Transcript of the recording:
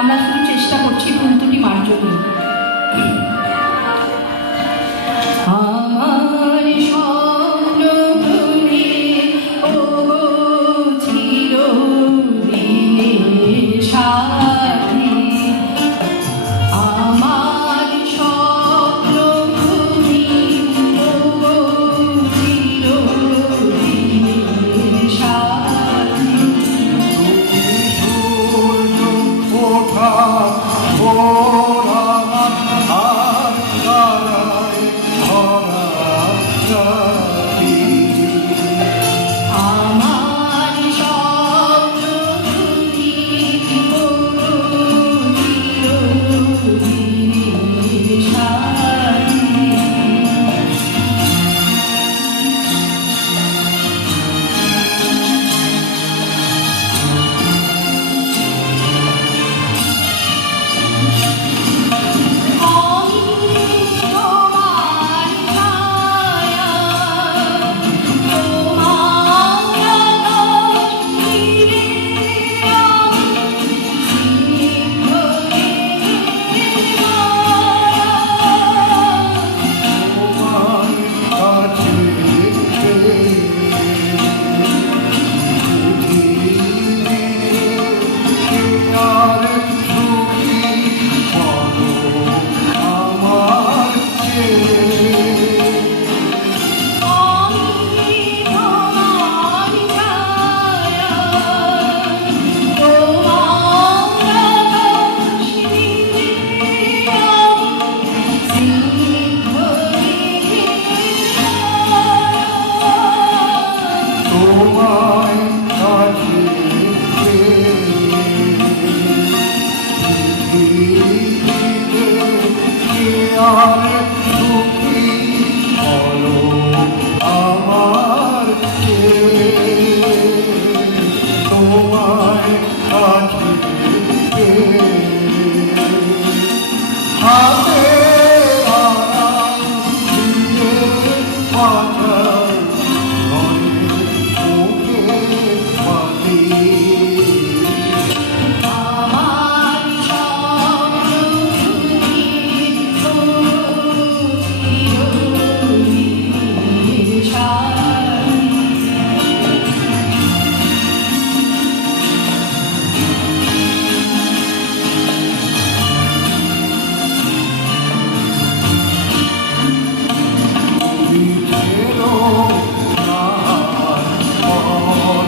আমরা শুধু চেষ্টা করছি ভুল ত্রুটি মার্জনে। আমার স্বপ্ন তুমি ও চিরদিনের সাথী, আমার স্বপ্ন তুমি ও চিরদিনের সাথী। ওঠা ওরা আর তারায় ভরা রাতি, আমার স্বপ্ন তুমি ও চিরদিনের সাথী। হাতে